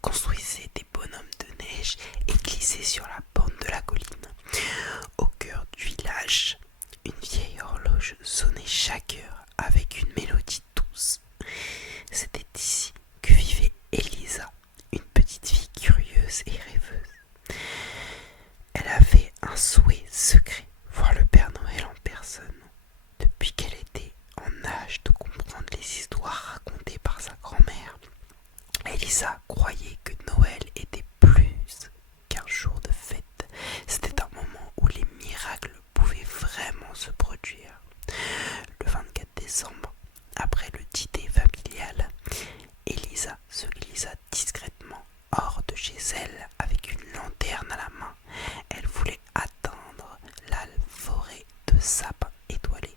construisait des bonhommes de neige et glissait sur la pente de la colline. Au cœur du village, une vieille horloge sonnait chaque heure avec une mélodie douce. C'était ici que vivait Elisa, une petite fille curieuse et rêveuse. Elle avait un souhait secret, voir le Père Noël en personne. Depuis qu'elle était en âge de comprendre les histoires racontées par sa grand-mère, Elisa croyait que Noël était plus qu'un jour de fête. C'était un moment où les miracles pouvaient vraiment se produire. Le 24 décembre, après le dîner familial, Elisa se glissa discrètement hors de chez elle avec une lanterne à la main. Elle voulait atteindre la forêt de sapins étoilés,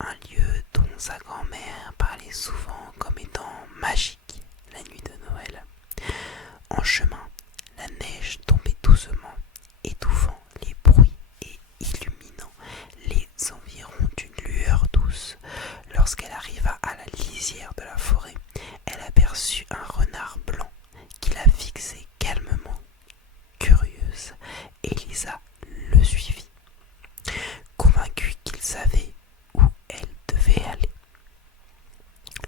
un lieu dont sa grand-mère parlait souvent comme étant magique la nuit de Noël. En chemin, la neige tombait doucement, étouffant les bruits et illuminant les environs d'une lueur douce. Lorsqu'elle arriva à la lisière de la forêt, elle aperçut un renard blanc qui la fixait calmement. Curieuse, Elisa le suivit, convaincue qu'il savait où elle devait aller.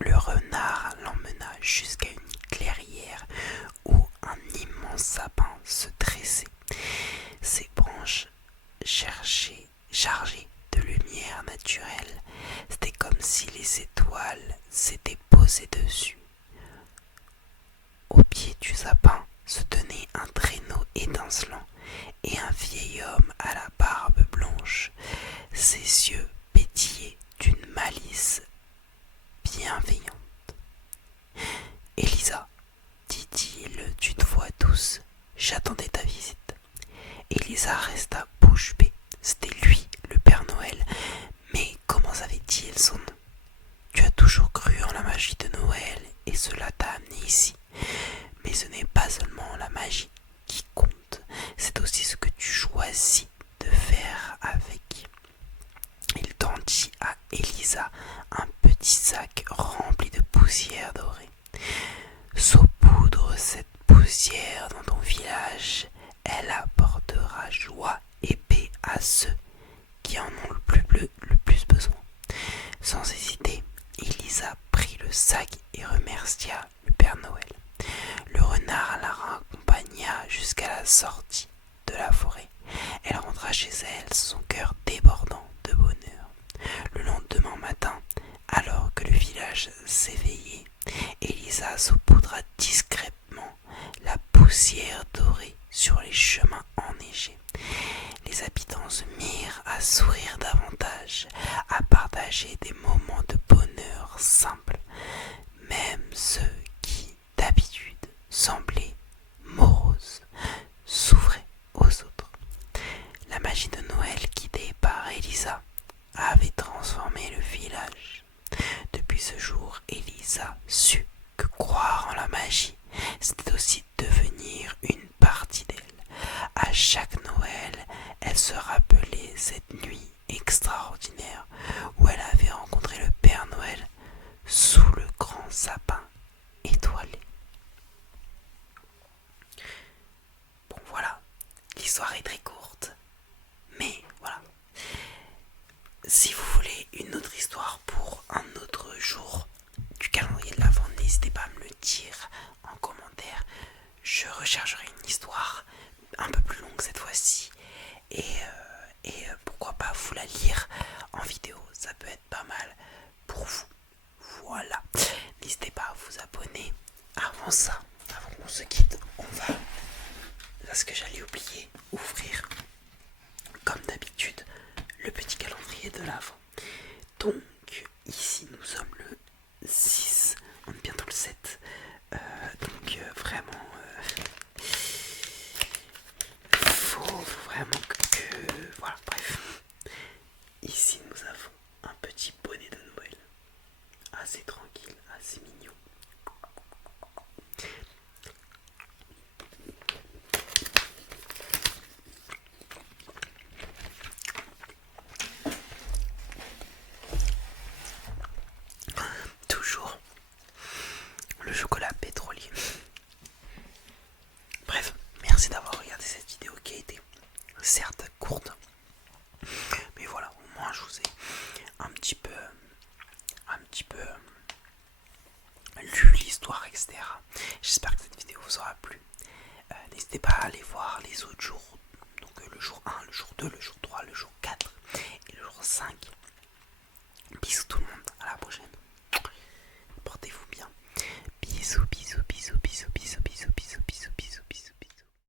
Le renard l'emmena jusqu'à une clairière où un immense sapin se dressait, ses branches chargées de lumière naturelle. C'était comme si les étoiles s'étaient posées dessus. Au pied du sapin se tenait un traîneau étincelant et un vieil homme à la barbe blanche. Ses yeux pétillaient d'une malice bienveillante. Elisa, dit-il d'une voix douce, j'attendais ta visite. Elisa resta bouche bée. C'était lui, le Père Noël. Mais comment savait-il son nom? Tu as toujours cru en la magie de Noël et cela t'a amené ici. Mais ce n'est pas seulement la magie qui compte, c'est aussi ce que tu choisis de faire avec. Il tendit à Elisa un petit sac rempli de poussière dorée. Saupoudre cette poussière dans ton village, elle apportera joie et paix à ceux qui en ont le plus besoin. Sans hésiter, Elisa prit le sac et remercia le Père Noël. Le renard la raccompagna jusqu'à la sortie de la forêt. Elle rentra chez elle, son cœur débordant de bonheur. Le lendemain matin, alors que le village s'éveillait, Elisa saupoudra discrètement la poussière dorée sur les chemins enneigés. Les habitants se mirent à sourire davantage, à partager des moments de bonheur simples, même ceux qui, d'habitude, semblaient moroses, s'ouvraient aux autres. La magie de Noël, guidée par Elisa, avait transformé le village. Depuis ce jour, Elisa sut que croire en la magie, c'était aussi devenir une partie d'elle. À chaque Noël, elle se rappelait cette nuit extraordinaire où elle avait rencontré le Père Noël sous le grand sapin étoilé. Bon voilà, l'histoire est très courte, mais voilà. Si vous voulez une autre histoire pour un autre jour du calendrier de l'Avent, n'hésitez pas à me le dire en commentaire. Je rechercherai une histoire un peu plus longue cette fois-ci et pourquoi pas vous la lire en vidéo, ça peut être pas mal pour vous. Voilà, n'hésitez pas à vous abonner. Avant ça, avant qu'on se quitte, on va, là ce que j'allais oublier, ouvrir comme d'habitude le petit calendrier de l'Avent. Donc ici nous sommes le 6, on est bientôt le 7, donc vraiment faut vraiment que voilà, bref. Ici nous avons un petit bonnet de Noël, assez tranquille, assez mignon. Toujours le chocolat pétrolier. n'hésitez pas à aller voir les autres jours. Donc le jour 1, le jour 2, le jour 3, le jour 4 et le jour 5. Bisous tout le monde, à la prochaine. Portez-vous bien. Bisous, bisous.